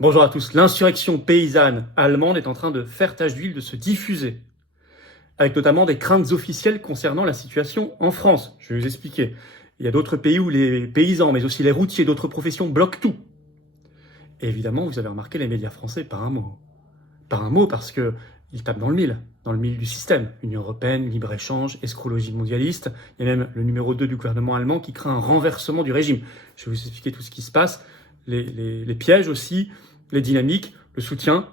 Bonjour à tous. L'insurrection paysanne allemande est en train de faire tache d'huile, de se diffuser, avec notamment des craintes officielles concernant la situation en France. Je vais vous expliquer. Il y a d'autres pays où les paysans, mais aussi les routiers, d'autres professions bloquent tout. Et évidemment, vous avez remarqué les médias français par un mot. Par un mot, parce qu'ils tapent dans le mille du système. Union européenne, libre-échange, escrologie mondialiste. Il y a même le numéro 2 du gouvernement allemand qui craint un renversement du régime. Je vais vous expliquer tout ce qui se passe, les pièges aussi, les dynamiques, le soutien.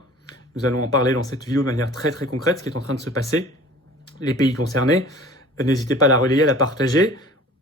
Nous allons en parler dans cette vidéo de manière très très concrète, ce qui est en train de se passer. Les pays concernés, n'hésitez pas à la relayer, à la partager.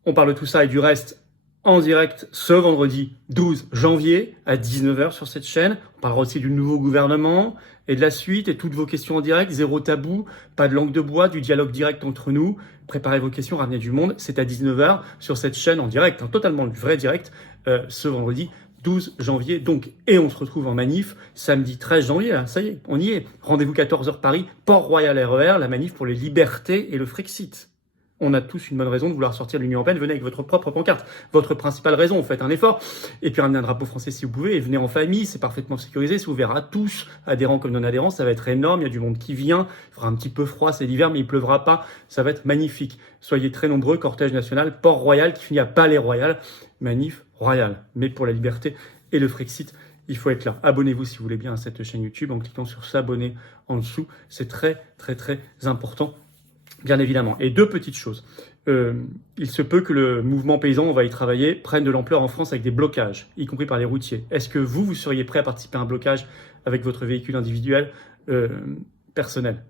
On parle de tout ça et du reste en direct ce vendredi 12 janvier à 19h sur cette chaîne. On parlera aussi du nouveau gouvernement et de la suite et toutes vos questions en direct. Zéro tabou, pas de langue de bois, du dialogue direct entre nous. Préparez vos questions, ramenez du monde. C'est à 19h sur cette chaîne en direct, totalement du vrai direct, ce vendredi 12 janvier donc. Et on se retrouve en manif samedi 13 janvier, là, ça y est, on y est. Rendez-vous 14h Paris, Port-Royal RER, la manif pour les libertés et le Frexit. On a tous une bonne raison de vouloir sortir de l'Union européenne. Venez avec votre propre pancarte, votre principale raison. Faites un effort. Et puis ramenez un drapeau français si vous pouvez. Et venez en famille, c'est parfaitement sécurisé. C'est ouvert à tous, adhérents comme non-adhérents. Ça va être énorme. Il y a du monde qui vient. Il fera un petit peu froid, c'est l'hiver, mais il pleuvra pas. Ça va être magnifique. Soyez très nombreux. Cortège national, Port-Royal qui finit à Palais Royal. Manif royal. Mais pour la liberté et le Frexit, il faut être là. Abonnez-vous si vous voulez bien à cette chaîne YouTube en cliquant sur s'abonner en dessous. C'est très, très, très important. Bien évidemment. Et deux petites choses. Il se peut que le mouvement paysan, on va y travailler, prenne de l'ampleur en France avec des blocages, y compris par les routiers. Est-ce que vous seriez prêt à participer à un blocage avec votre véhicule individuel personnel?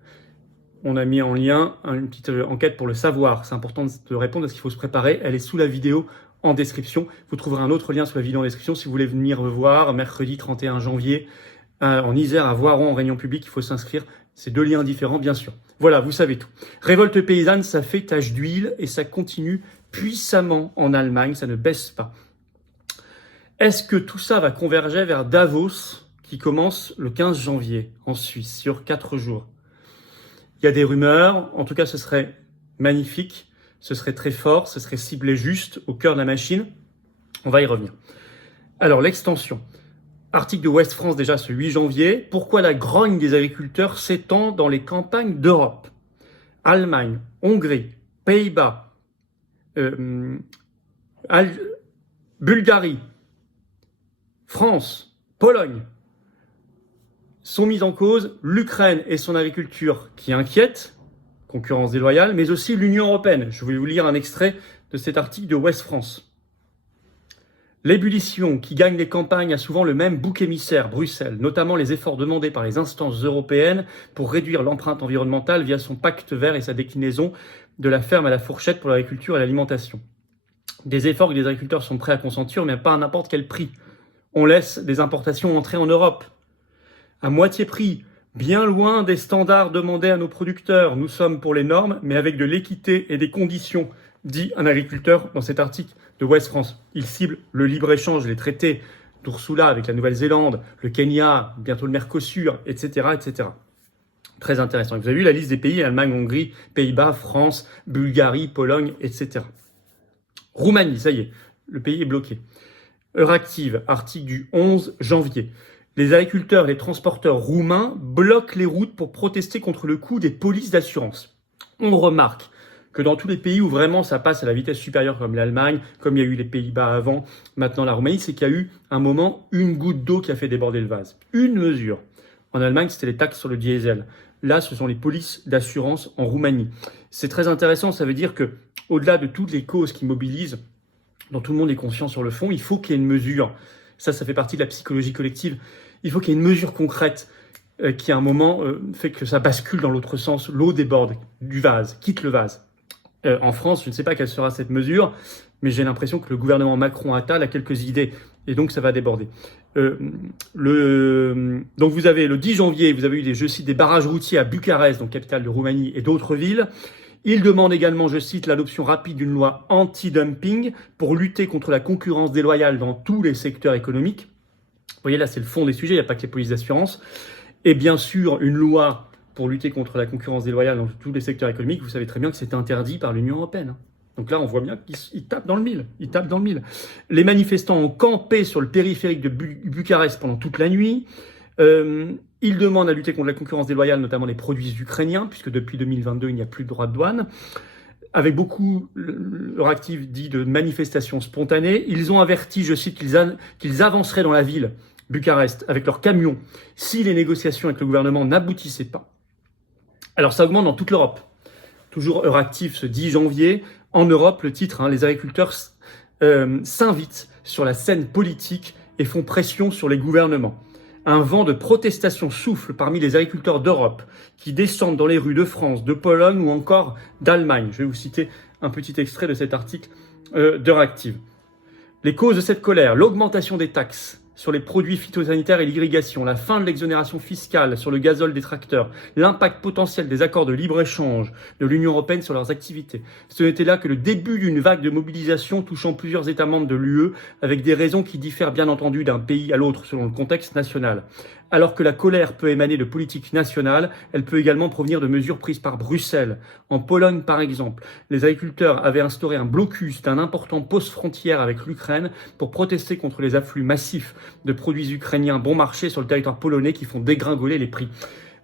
On a mis en lien une petite enquête pour le savoir. C'est important de répondre parce qu'il faut se préparer. Elle est sous la vidéo en description. Vous trouverez un autre lien sous la vidéo en description si vous voulez venir me voir mercredi 31 janvier en Isère à Voiron en réunion publique. Il faut s'inscrire. C'est deux liens différents, bien sûr. Voilà, vous savez tout. Révolte paysanne, ça fait tache d'huile et ça continue puissamment en Allemagne, ça ne baisse pas. Est-ce que tout ça va converger vers Davos, qui commence le 15 janvier en Suisse, sur 4 jours? Il y a des rumeurs, en tout cas ce serait magnifique, ce serait très fort, ce serait ciblé juste au cœur de la machine. On va y revenir. Alors, l'extension. Article de Ouest France déjà ce 8 janvier. Pourquoi la grogne des agriculteurs s'étend dans les campagnes d'Europe? Allemagne, Hongrie, Pays-Bas, Bulgarie, France, Pologne sont mises en cause. L'Ukraine et son agriculture qui inquiète, concurrence déloyale, mais aussi l'Union européenne. Je vais vous lire un extrait de cet article de Ouest France. L'ébullition qui gagne les campagnes a souvent le même bouc émissaire, Bruxelles, notamment les efforts demandés par les instances européennes pour réduire l'empreinte environnementale via son pacte vert et sa déclinaison de la ferme à la fourchette pour l'agriculture et l'alimentation. Des efforts que les agriculteurs sont prêts à consentir, mais pas à n'importe quel prix. On laisse des importations entrer en Europe à moitié prix, bien loin des standards demandés à nos producteurs. Nous sommes pour les normes, mais avec de l'équité et des conditions, dit un agriculteur dans cet article de Ouest France. Il cible le libre-échange, les traités d'Ursula avec la Nouvelle-Zélande, le Kenya, bientôt le Mercosur, etc., etc. Très intéressant. Vous avez vu la liste des pays, Allemagne, Hongrie, Pays-Bas, France, Bulgarie, Pologne, etc. Roumanie, ça y est, le pays est bloqué. Euractiv, article du 11 janvier. Les agriculteurs et les transporteurs roumains bloquent les routes pour protester contre le coût des polices d'assurance. On remarque que dans tous les pays où vraiment ça passe à la vitesse supérieure, comme l'Allemagne, comme il y a eu les Pays-Bas avant, maintenant la Roumanie, c'est qu'il y a eu un moment, une goutte d'eau qui a fait déborder le vase. Une mesure. En Allemagne, c'était les taxes sur le diesel. Là, ce sont les polices d'assurance en Roumanie. C'est très intéressant, ça veut dire que, au-delà de toutes les causes qui mobilisent, dont tout le monde est conscient sur le fond, il faut qu'il y ait une mesure. Ça fait partie de la psychologie collective. Il faut qu'il y ait une mesure concrète qui, à un moment, fait que ça bascule dans l'autre sens. L'eau déborde du vase, quitte le vase. En France, je ne sais pas quelle sera cette mesure, mais j'ai l'impression que le gouvernement Macron-Attal a quelques idées, et donc ça va déborder. Donc vous avez le 10 janvier, vous avez eu je cite, des barrages routiers à Bucarest, donc capitale de Roumanie, et d'autres villes. Il demande également, je cite, l'adoption rapide d'une loi anti-dumping pour lutter contre la concurrence déloyale dans tous les secteurs économiques. Vous voyez, là, c'est le fond des sujets, il n'y a pas que les polices d'assurance. Et bien sûr, une loi pour lutter contre la concurrence déloyale dans tous les secteurs économiques. Vous savez très bien que c'est interdit par l'Union européenne. Donc là, on voit bien qu'ils tapent dans le mille. Ils tapent dans le mille. Les manifestants ont campé sur le périphérique de Bucarest pendant toute la nuit. Ils demandent à lutter contre la concurrence déloyale, notamment les produits ukrainiens, puisque depuis 2022, il n'y a plus de droit de douane. Avec beaucoup, Euractiv dit, de manifestations spontanées. Ils ont averti, je cite, qu'ils avanceraient dans la ville, Bucarest, avec leurs camions, si les négociations avec le gouvernement n'aboutissaient pas. Alors ça augmente dans toute l'Europe. Toujours Euractiv ce 10 janvier. En Europe, le titre, les agriculteurs s'invitent sur la scène politique et font pression sur les gouvernements. Un vent de protestation souffle parmi les agriculteurs d'Europe qui descendent dans les rues de France, de Pologne ou encore d'Allemagne. Je vais vous citer un petit extrait de cet article d'Euractiv. Les causes de cette colère, l'augmentation des taxes sur les produits phytosanitaires et l'irrigation, la fin de l'exonération fiscale sur le gazole des tracteurs, l'impact potentiel des accords de libre-échange de l'Union européenne sur leurs activités. Ce n'était là que le début d'une vague de mobilisation touchant plusieurs États membres de l'UE, avec des raisons qui diffèrent bien entendu d'un pays à l'autre selon le contexte national. Alors que la colère peut émaner de politiques nationales, elle peut également provenir de mesures prises par Bruxelles. En Pologne, par exemple, les agriculteurs avaient instauré un blocus d'un important poste frontière avec l'Ukraine pour protester contre les afflux massifs de produits ukrainiens bon marché sur le territoire polonais qui font dégringoler les prix.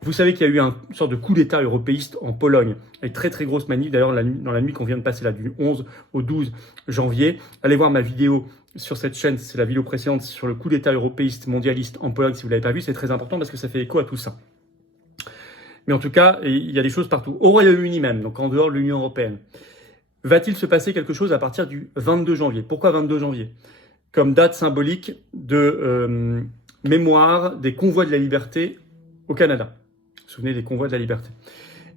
Vous savez qu'il y a eu une sorte de coup d'État européiste en Pologne, avec très très grosse manif, d'ailleurs dans la nuit qu'on vient de passer là, du 11 au 12 janvier. Allez voir ma vidéo sur cette chaîne, c'est la vidéo précédente sur le coup d'État européiste mondialiste en Pologne, si vous ne l'avez pas vu, c'est très important parce que ça fait écho à tout ça. Mais en tout cas, il y a des choses partout. Au Royaume-Uni même, donc en dehors de l'Union européenne. Va-t-il se passer quelque chose à partir du 22 janvier ? Pourquoi 22 janvier ? Comme date symbolique de mémoire des convois de la liberté au Canada. Vous vous souvenez des convois de la liberté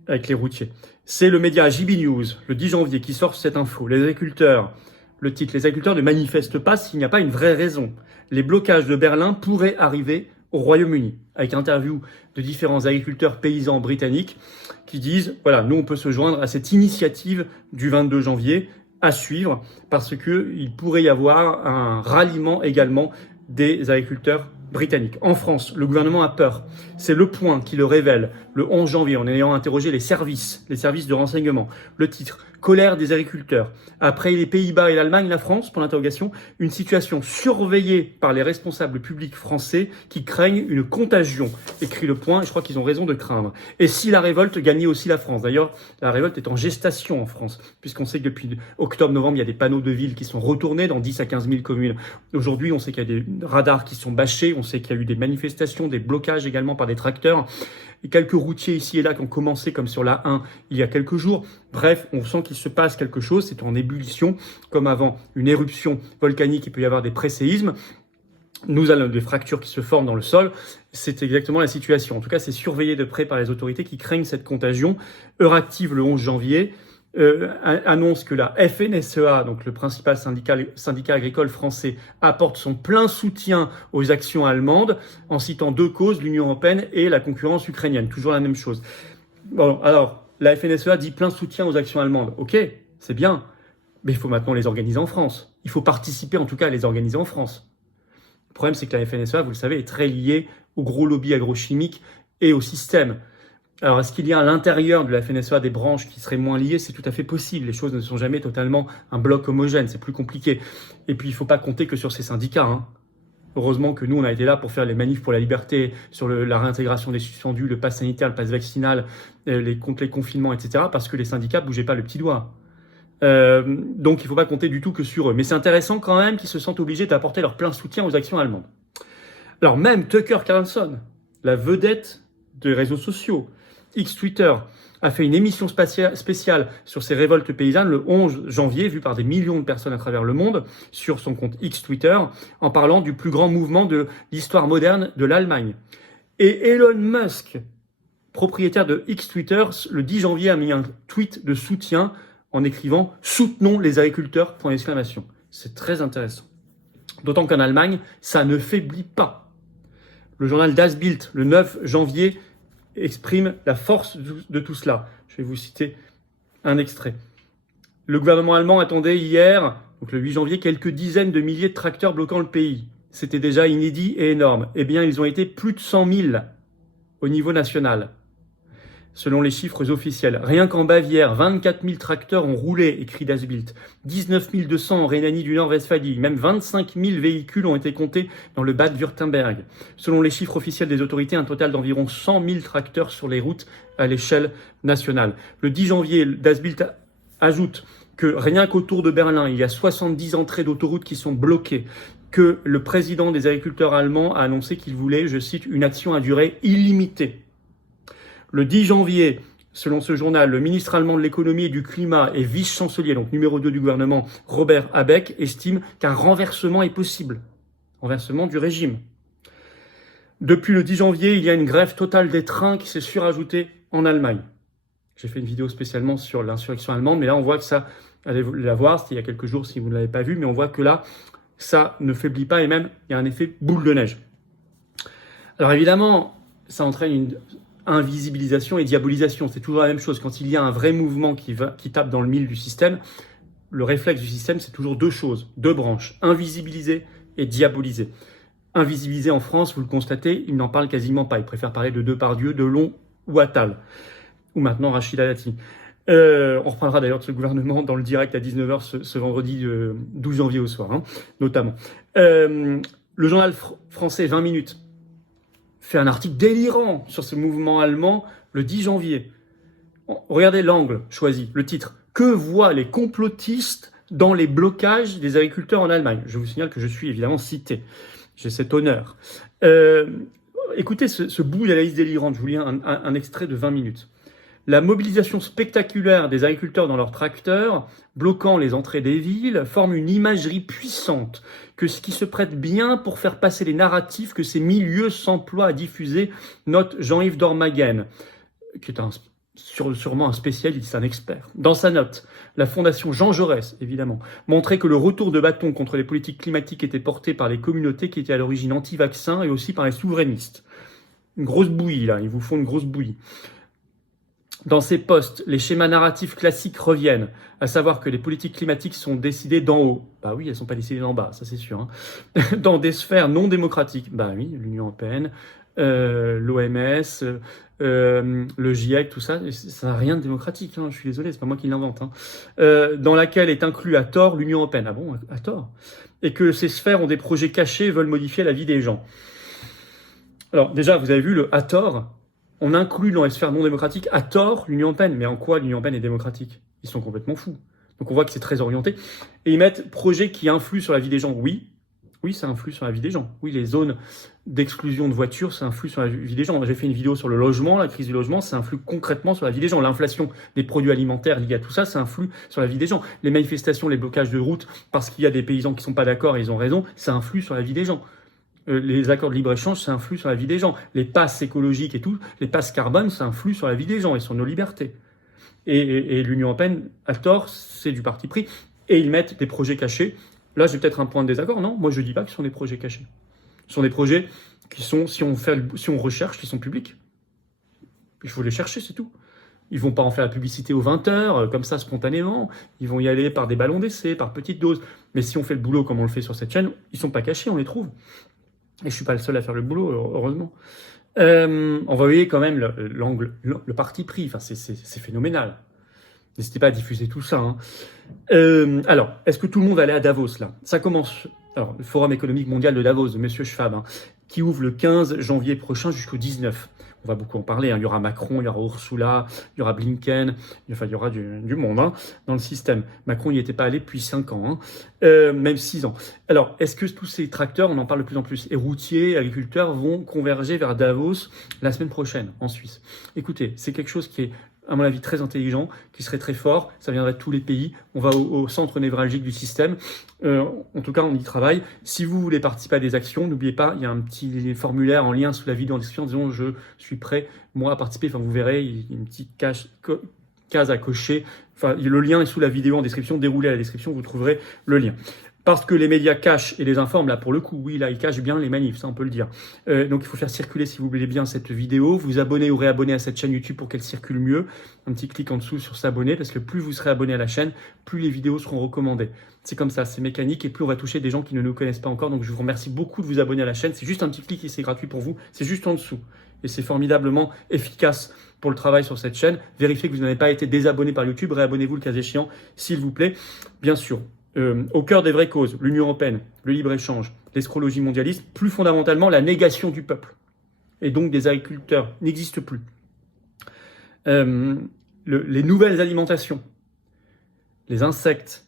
avec les routiers. C'est le média JB News, le 10 janvier, qui sort cette info. Les agriculteurs, le titre, les agriculteurs ne manifestent pas s'il n'y a pas une vraie raison. Les blocages de Berlin pourraient arriver au Royaume-Uni, avec interview de différents agriculteurs paysans britanniques qui disent, voilà, nous on peut se joindre à cette initiative du 22 janvier à suivre, parce qu'il pourrait y avoir un ralliement également des agriculteurs britanniques. En France, le gouvernement a peur. C'est Le Point qui le révèle le 11 janvier en ayant interrogé les services de renseignement. Le titre, colère des agriculteurs. Après les Pays-Bas et l'Allemagne, la France, pour l'interrogation, une situation surveillée par les responsables publics français qui craignent une contagion, écrit Le Point, et je crois qu'ils ont raison de craindre. Et si la révolte gagnait aussi la France ? D'ailleurs, la révolte est en gestation en France, puisqu'on sait que depuis octobre-novembre, il y a des panneaux de ville qui sont retournés dans 10 à 15 000 communes. Aujourd'hui, on sait qu'il y a des radars qui sont bâchés, on sait qu'il y a eu des manifestations, des blocages également par des tracteurs, et quelques routiers ici et là qui ont commencé comme sur la 1 il y a quelques jours. Bref, on sent qu'il se passe quelque chose, c'est en ébullition, comme avant une éruption volcanique, il peut y avoir des préséismes. Nous avons des fractures qui se forment dans le sol, c'est exactement la situation. En tout cas, c'est surveillé de près par les autorités qui craignent cette contagion. Euractiv, le 11 janvier, annonce que la FNSEA, donc le principal syndicat agricole français, apporte son plein soutien aux actions allemandes en citant deux causes, l'Union européenne et la concurrence ukrainienne. Toujours la même chose. Bon, alors, la FNSEA dit plein soutien aux actions allemandes. Ok, c'est bien, mais il faut maintenant les organiser en France. Il faut participer en tout cas à les organiser en France. Le problème, c'est que la FNSEA, vous le savez, est très liée au gros lobby agrochimique et au système. Alors, est-ce qu'il y a à l'intérieur de la FNSEA des branches qui seraient moins liées ? C'est tout à fait possible. Les choses ne sont jamais totalement un bloc homogène. C'est plus compliqué. Et puis, il ne faut pas compter que sur ces syndicats. Heureusement que nous, on a été là pour faire les manifs pour la liberté, sur la réintégration des suspendus, le pass sanitaire, le pass vaccinal, contre les confinements, etc. Parce que les syndicats ne bougeaient pas le petit doigt. Donc, il ne faut pas compter du tout que sur eux. Mais c'est intéressant quand même qu'ils se sentent obligés d'apporter leur plein soutien aux actions allemandes. Alors, même Tucker Carlson, la vedette des réseaux sociaux, X-Twitter, a fait une émission spéciale sur ces révoltes paysannes le 11 janvier, vue par des millions de personnes à travers le monde, sur son compte X-Twitter, en parlant du plus grand mouvement de l'histoire moderne de l'Allemagne. Et Elon Musk, propriétaire de X-Twitter, le 10 janvier a mis un tweet de soutien en écrivant « Soutenons les agriculteurs ». C'est très intéressant. D'autant qu'en Allemagne, ça ne faiblit pas. Le journal Das Bild, le 9 janvier, exprime la force de tout cela. Je vais vous citer un extrait. Le gouvernement allemand attendait hier, donc le 8 janvier, quelques dizaines de milliers de tracteurs bloquant le pays. C'était déjà inédit et énorme. Eh bien, ils ont été plus de 100 000 au niveau national. selon les chiffres officiels. Rien qu'en Bavière, 24 000 tracteurs ont roulé, écrit Das Bild. 19 200 en Rhénanie du Nord-Westphalie. Même 25 000 véhicules ont été comptés dans le Bade-Württemberg. Selon les chiffres officiels des autorités, un total d'environ 100 000 tracteurs sur les routes à l'échelle nationale. Le 10 janvier, Das Bild ajoute que rien qu'autour de Berlin, il y a 70 entrées d'autoroutes qui sont bloquées, que le président des agriculteurs allemands a annoncé qu'il voulait, je cite, une action à durée illimitée. Le 10 janvier, selon ce journal, le ministre allemand de l'économie et du climat et vice-chancelier, donc numéro 2 du gouvernement, Robert Habeck, estime qu'un renversement est possible. Renversement du régime. Depuis le 10 janvier, il y a une grève totale des trains qui s'est surajoutée en Allemagne. J'ai fait une vidéo spécialement sur l'insurrection allemande, mais là on voit que ça, allez la voir, c'était il y a quelques jours si vous ne l'avez pas vu, mais on voit que là, ça ne faiblit pas et même il y a un effet boule de neige. Alors évidemment, ça entraîne une invisibilisation et diabolisation. C'est toujours la même chose. Quand il y a un vrai mouvement qui tape dans le mille du système, le réflexe du système, c'est toujours deux choses, deux branches, invisibiliser et diaboliser. Invisibiliser en France, vous le constatez, il n'en parle quasiment pas. Il préfère parler de Depardieu, Delon ou Attal. Ou maintenant Rachida Dati. On reparlera d'ailleurs de ce gouvernement dans le direct à 19h ce vendredi 12 janvier au soir, notamment. Le journal français 20 minutes fait un article délirant sur ce mouvement allemand le 10 janvier. Regardez l'angle choisi, le titre. Que voient les complotistes dans les blocages des agriculteurs en Allemagne? Je vous signale que je suis évidemment cité. J'ai cet honneur. Écoutez ce bout de la liste délirante. Je vous lis un extrait de 20 minutes. La mobilisation spectaculaire des agriculteurs dans leurs tracteurs, bloquant les entrées des villes, forme une imagerie puissante que ce qui se prête bien pour faire passer les narratifs que ces milieux s'emploient à diffuser, note Jean-Yves Dormaguen, qui est sûrement un spécialiste, un expert. Dans sa note, la fondation Jean Jaurès, évidemment, montrait que le retour de bâton contre les politiques climatiques était porté par les communautés qui étaient à l'origine anti-vaccins et aussi par les souverainistes. Une grosse bouillie, là, ils vous font une grosse bouillie. Dans ces postes, les schémas narratifs classiques reviennent, à savoir que les politiques climatiques sont décidées d'en haut. Bah oui, elles ne sont pas décidées d'en bas, ça c'est sûr. Dans des sphères non démocratiques. Bah oui, l'Union européenne, l'OMS, le GIEC, tout ça, ça n'a rien de démocratique, je suis désolé, c'est pas moi qui l'invente. Dans laquelle est inclus à tort l'Union européenne. Ah bon, à tort? Et que ces sphères ont des projets cachés et veulent modifier la vie des gens. Alors déjà, vous avez vu le à tort. On inclut dans les sphères non démocratiques à tort l'Union européenne. Mais en quoi l'Union européenne est démocratique? Ils sont complètement fous. Donc on voit que c'est très orienté. Et ils mettent projets qui influent sur la vie des gens. Oui, ça influe sur la vie des gens. Oui, les zones d'exclusion de voitures, ça influe sur la vie des gens. J'ai fait une vidéo sur le logement, la crise du logement, ça influe concrètement sur la vie des gens. L'inflation des produits alimentaires liés à tout ça, ça influe sur la vie des gens. Les manifestations, les blocages de routes, parce qu'il y a des paysans qui sont pas d'accord et ils ont raison, ça influe sur la vie des gens. Les accords de libre-échange, ça influe sur la vie des gens. Les passes écologiques et tout, les passes carbone, ça influe sur la vie des gens et sur nos libertés. Et l'Union européenne, à tort, c'est du parti pris. Et ils mettent des projets cachés. Là, j'ai peut-être un point de désaccord. Non, moi, je ne dis pas que ce sont des projets cachés. Ce sont des projets qui sont, si on recherche, qui sont publics. Il faut les chercher, c'est tout. Ils vont pas en faire la publicité aux 20h, comme ça, spontanément. Ils vont y aller par des ballons d'essai, par petites doses. Mais si on fait le boulot comme on le fait sur cette chaîne, ils sont pas cachés, on les trouve. Et je suis pas le seul à faire le boulot, heureusement. On va voir quand même l'angle, le parti pris. Enfin, c'est phénoménal. N'hésitez pas à diffuser tout ça. Alors, est-ce que tout le monde va aller à Davos, là? Ça commence. Alors, le Forum économique mondial de Davos, de M. Schwab, qui ouvre le 15 janvier prochain jusqu'au 19. On va beaucoup en parler. Il y aura Macron, il y aura Ursula, il y aura Blinken. Enfin, il y aura du monde dans le système. Macron n'y était pas allé depuis 5 ans, même 6 ans. Alors, est-ce que tous ces tracteurs, on en parle de plus en plus, et routiers, agriculteurs, vont converger vers Davos la semaine prochaine, en Suisse? Écoutez, c'est quelque chose qui est, à mon avis, très intelligent, qui serait très fort. Ça viendrait de tous les pays. On va au centre névralgique du système. En tout cas, on y travaille. Si vous voulez participer à des actions, n'oubliez pas, il y a un petit formulaire en lien sous la vidéo en description disant je suis prêt, moi, à participer. Enfin, vous verrez, il y a une petite case à cocher. Enfin, le lien est sous la vidéo en description. Déroulez à la description, vous trouverez le lien. Parce que les médias cachent et les informent, là pour le coup, oui, là ils cachent bien les manifs, ça on peut le dire. Donc il faut faire circuler, si vous voulez bien, cette vidéo, vous abonner ou réabonner à cette chaîne YouTube pour qu'elle circule mieux. Un petit clic en dessous sur s'abonner, parce que plus vous serez abonné à la chaîne, plus les vidéos seront recommandées. C'est comme ça, c'est mécanique, et plus on va toucher des gens qui ne nous connaissent pas encore. Donc je vous remercie beaucoup de vous abonner à la chaîne. C'est juste un petit clic et c'est gratuit pour vous, c'est juste en dessous. Et c'est formidablement efficace pour le travail sur cette chaîne. Vérifiez que vous n'avez pas été désabonné par YouTube, réabonnez-vous le cas échéant, s'il vous plaît. Bien sûr. Au cœur des vraies causes, l'Union européenne, le libre-échange, l'escrologie mondialiste, plus fondamentalement la négation du peuple, et donc des agriculteurs, n'existe plus. Les nouvelles alimentations, les insectes,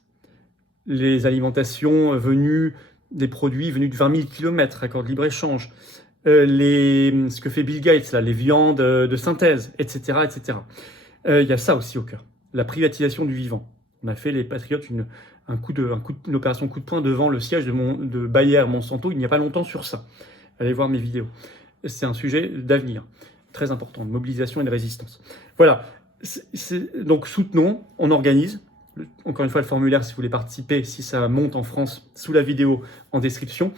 les alimentations venues des produits venus de 20 000 km, accord de libre-échange, ce que fait Bill Gates, là, les viandes de synthèse, etc. etc. Il y a ça aussi au cœur, la privatisation du vivant. On a fait, les Patriotes, une opération coup de poing devant le siège de Bayer Monsanto il n'y a pas longtemps sur ça. Allez voir mes vidéos. C'est un sujet d'avenir, très important, de mobilisation et de résistance. Voilà, donc soutenons, on organise. Encore une fois, le formulaire, si vous voulez participer, si ça monte en France, sous la vidéo en description.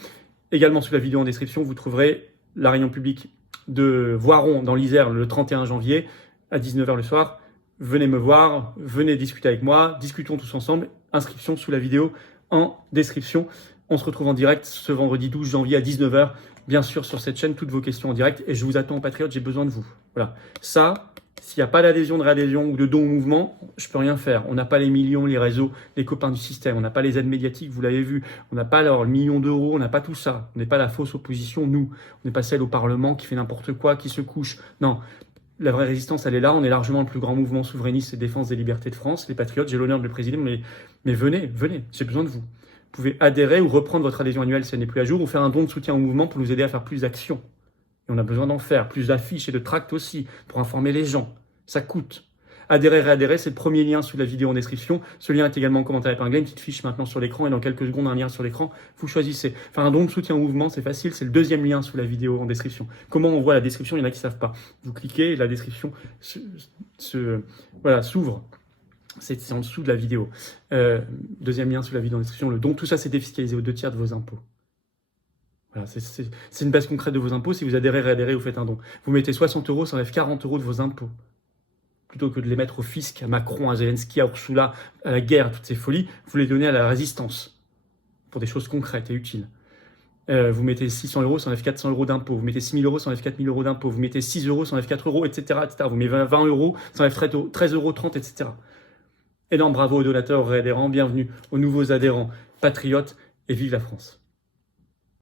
Également sous la vidéo en description, vous trouverez la réunion publique de Voiron dans l'Isère le 31 janvier à 19h le soir. Venez me voir, venez discuter avec moi, discutons tous ensemble. Inscription sous la vidéo en description. On se retrouve en direct ce vendredi 12 janvier à 19h, bien sûr sur cette chaîne, toutes vos questions en direct. Et je vous attends, Patriotes, j'ai besoin de vous. Voilà. Ça, s'il n'y a pas d'adhésion, de réadhésion ou de don au mouvement, je peux rien faire. On n'a pas les millions, les réseaux, les copains du système. On n'a pas les aides médiatiques, vous l'avez vu. On n'a pas le million d'euros, on n'a pas tout ça. On n'est pas la fausse opposition, nous. On n'est pas celle au Parlement qui fait n'importe quoi, qui se couche. Non. La vraie résistance, elle est là. On est largement le plus grand mouvement souverainiste et défense des libertés de France. Les Patriotes, j'ai l'honneur de le présider, mais venez, j'ai besoin de vous. Vous pouvez adhérer ou reprendre votre adhésion annuelle si elle n'est plus à jour, ou faire un don de soutien au mouvement pour nous aider à faire plus d'actions. Et on a besoin d'en faire, plus d'affiches et de tracts aussi, pour informer les gens. Ça coûte. Adhérer, réadhérer, c'est le premier lien sous la vidéo en description. Ce lien est également en commentaire épinglé, une petite fiche maintenant sur l'écran, et dans quelques secondes, un lien sur l'écran. Vous choisissez. Faire un don de soutien au mouvement, c'est facile, c'est le deuxième lien sous la vidéo en description. Comment on voit la description? Il y en a qui ne savent pas. Vous cliquez et la description s'ouvre. C'est en dessous de la vidéo. Deuxième lien sous la vidéo en description, le don. Tout ça, c'est défiscalisé aux 2/3 de vos impôts. Voilà, c'est une base concrète de vos impôts. Si vous adhérez, réadhérez, vous faites un don. Vous mettez 60 €, ça enlève 40 € de vos impôts. Plutôt que de les mettre au fisc, à Macron, à Zelensky, à Ursula, à la guerre, à toutes ces folies, vous les donnez à la résistance, pour des choses concrètes et utiles. Vous mettez 600 €, ça enlève 400 € d'impôts. Vous mettez 6 000 €, ça enlève 4 000 € d'impôts. Vous mettez 6 €, ça enlève 4 €, etc., etc. Vous mettez 20 €, ça enlève 13 €, 30, etc. Énorme bravo aux donateurs, aux réadhérents. Bienvenue aux nouveaux adhérents patriotes et vive la France.